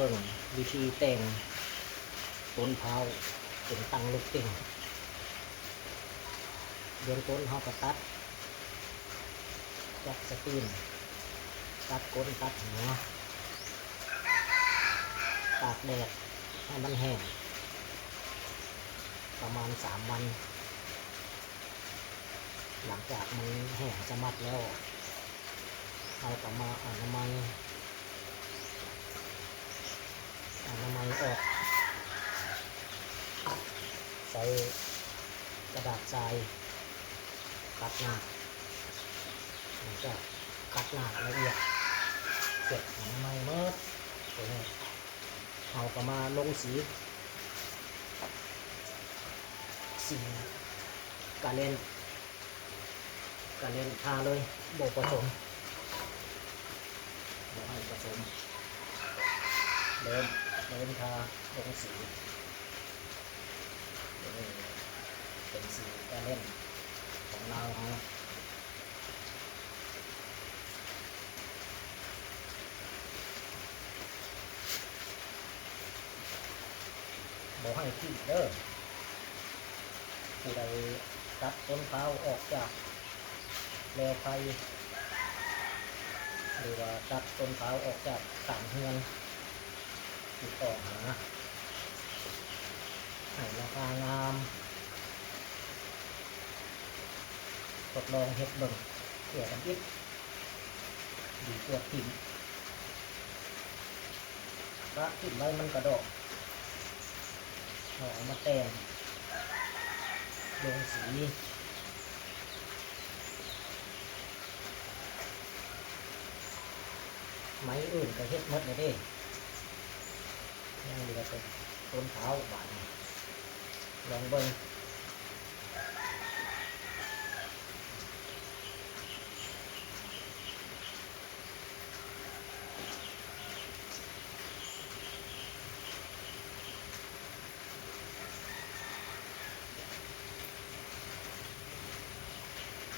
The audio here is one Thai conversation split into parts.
บิ่งวิธีแต่งต้นเผาเป็นตั้งลูกติ่งเบื้องต้นเขาก็ตัดจับสตีนตัดก้นตัดหัวตากแดดให้มันแห้งประมาณ3 วันหลังจากมันแห้งสมัดแล้วเอากลับมาอนามัยออกใส่กระดาษทรายคัดหน้ามันจะคัดหน้าละเอียดเสร็จอนามัยเมื่อตัวนี้เอากลับมาลงสีกาเล่นทาเลยโบผสมให้ผสมเดินทาลงสีเป็นสีกาเล่นของเราบอกให้ที่เด้อผู้ใดตัดต้นเผาออกจากแนวไฟหรือว่าตัดต้นเผาออกจากต่างเฮือนติดต่อหาให้ราคางามทดลองเฮ็ดเบิ่งเกี่ยวกับอิฐดีกว่าถิ่มพระถิ่มไว้มันกระดอกเอามาแต่งลงสีไม้อื่นก็เฮ็ดหมดเลยเด้ยังเหลือแต่ต้นเท้าบาดนี้ลองเบิ่ง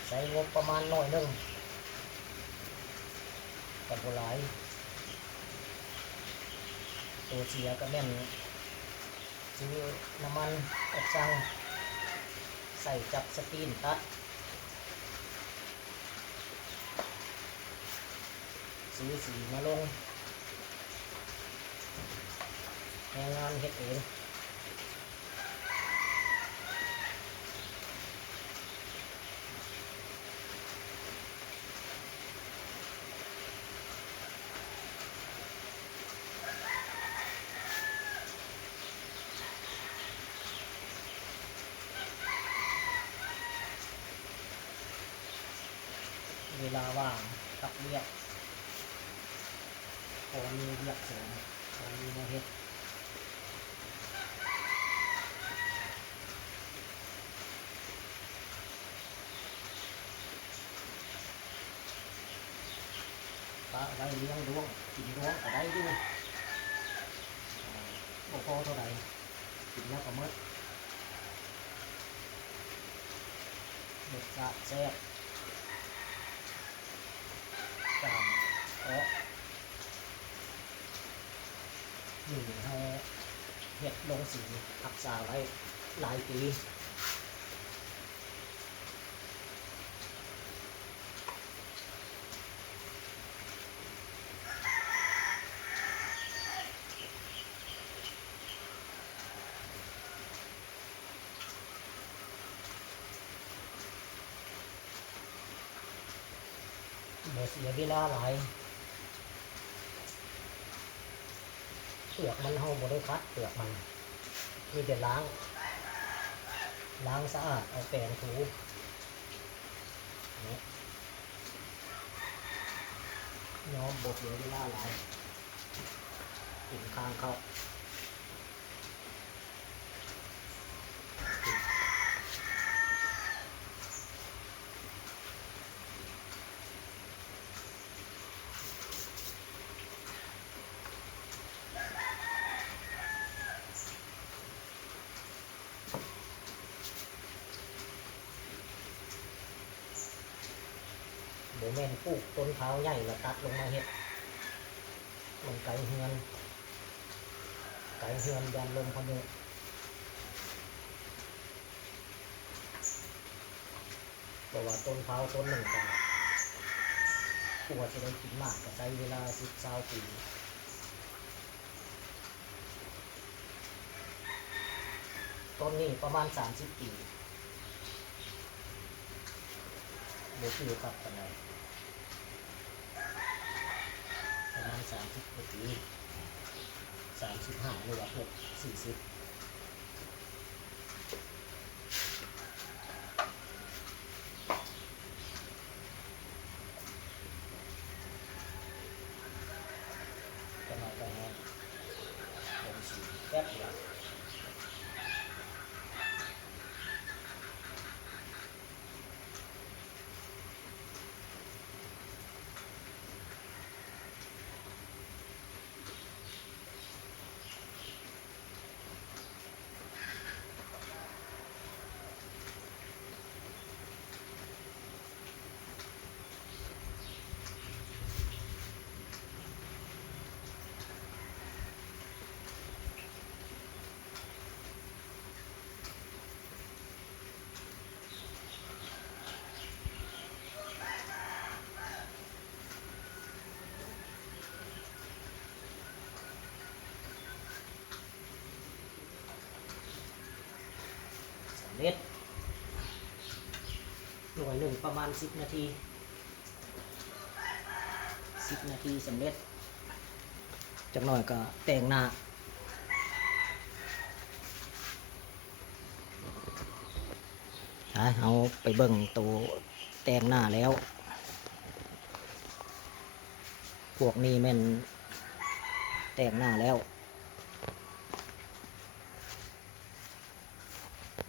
ใช้งบประมาณน้อยนึงกับโบราณตัวเสียก็แม่นซื้อน้ำมันอบซังใส่จับสตีนตัดซื้อสีมาลงแรงงานเฮ็ดเองเวลาว่างกับเรียกพอมีเรียกเสริมพอมีมาเฮ็ดปลาได้เลี้ยงดวงกินดวงก็ได้ด้วยบ่พอเท่าไหร่กินแล้วก็หมดรสชาติแซ่บจามนี่ให้เห็ดลงสีรักษาไว้หลายปีบ่เสียเวลาหลายเปลือกมันเฮาบ่ได้คัดเปลือกมันมีแต่ล้างสะอาดเอาแปรงถูย้อมบ่เสียเวลาหลายกินข้างเขาบ่แม่นปลูกต้นเผาใหญ่แล้วตัดลงมาเฮ็ดมันไกลเฮือน ไก่เฮือนยันลมพายุเพราะว่าต้นเผาต้นหนึ่งก็กลัวจะได้กินมากก็ใช้เวลา10-20 ปีต้นนี้ประมาณ30 ปีบ่คือครับปานใดประมาณ30 ปี35หรือว่า40ก็มาก็แห้งผมสีแป๊บเดียวสำเร็จหน่วยหนึ่งประมาณ10 นาทีสำเร็จจากหน่อยก็แต่งหน้าเอาไปเบิ่งตัวแต่งหน้าแล้วพวกนี้แม่นแต่งหน้าแล้ว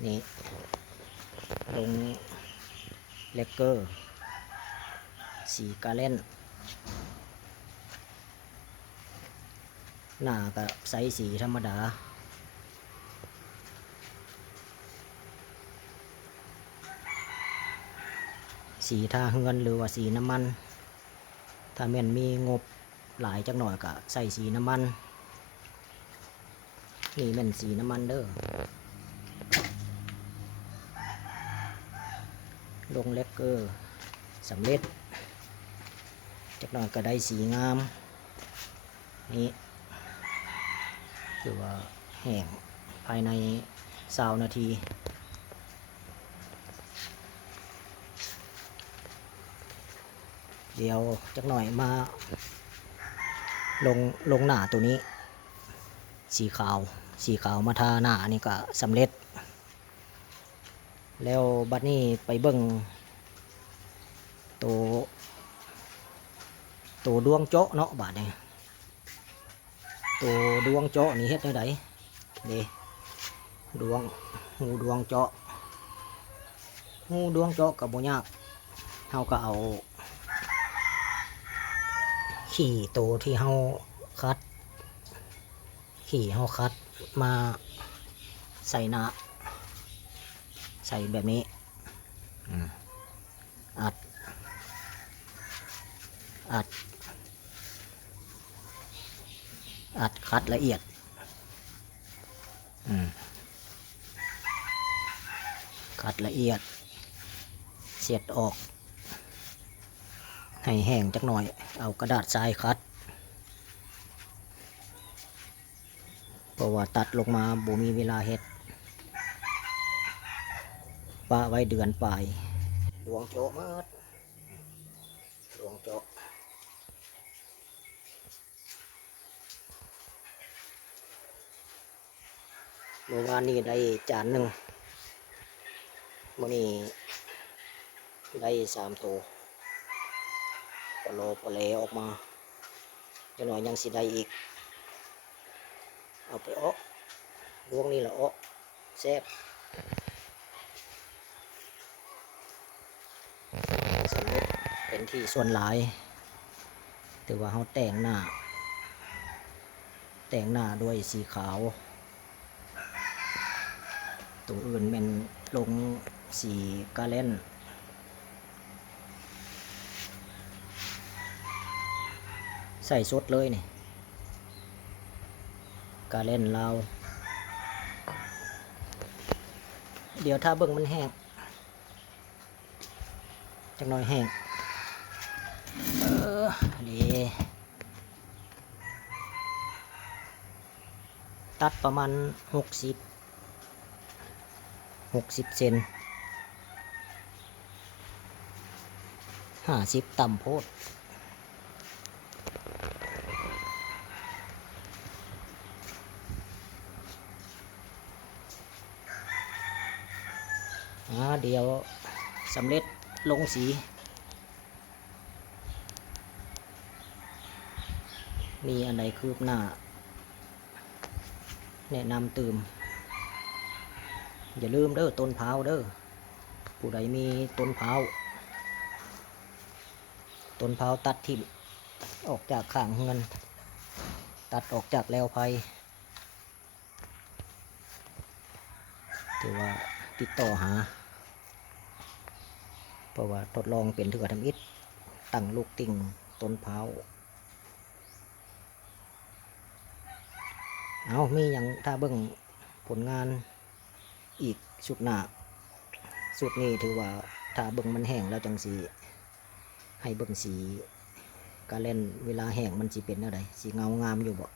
นี่ลงเลกเกอร์สีกาเล่นหน้าก็ใสสีธรรมดาสีทาเฮือนหรือว่าสีน้ำมันถ้าแม่นมีงบหลายจักหน่อยก็ใส่สีน้ำมันนี่แม่นสีน้ำมันเด้อลงเลกเกอร์สำเร็จจักหน่อยก็ได้สีงามนี่คือว่าแห้งภายใน20 นาทีเดี๋ยวจักหน่อยมาลงหน้าตัวนี้สีขาวมาทาหน้านี่ก็สำเร็จแล้วบัดนี้ไปเบิ่งตัวดวงเจาะเนาะบาดนี้ตัวดวงเจาะนี่เฮ็ดได้ไดเด้หูดวงเจาะก็บ่ยากเฮาก็เอาขี่ตัวที่เฮาคัดมาใส่หน้าใส่แบบนี้อัดคัดละเอียดคัดละเอียดเสียดออกให้แห้งจักหน่อยเอากระดาษทรายคัดเพราะว่าตัดลงมาบ่มีเวลาเฮ็ดปะไว้เดือนปลายดวงโจ๊ะมาดวงโจ๊ะเมื่อวานนี้ได้จานหนึ่งมื้อนี้ได้3 ตัวปลาเลออกมาจะหน่อยยังสิได้อีกเอาไปอ้อดวงนี้ละอ้อแซ่บสำเร็จเป็นที่ส่วนหลายแต่ว่าเขาแต่งหน้าด้วยสีขาวตัวอื่นเป็นลงสีกาเล่นใส่สดเลยนี่ กาเล่นเราเดี๋ยวถ้าเบิ่งมันแห้งจักหน่อยแห้งนี่ตัดประมาณ60เซน50ต่ำโพดเดี๋ยวสำเร็จลงสีมีอันใดคืบหน้าแนะนำตื่มอย่าลืมเด้อต้นพร้าวเด้อผู้ใดมีต้นพร้าวตัดทิ่มออกจากข้างเฮือนตัดออกจากแล้วไผ่ถือว่าติดต่อหาเพราะว่าทดลองเป็นเถื่อทำอิฐตั้งลูกติ่งต้นพร้าวเอามีอย่างถ้าเบิ่งผลงานอีกสุดหน้าสุดนี้ถือว่าถ้าเบิ่งมันแห้งแล้วจังสีให้เบิ่งสีกาเล่นเวลาแห้งมันสิเป็นอะไรสีเงางามอยู่บ่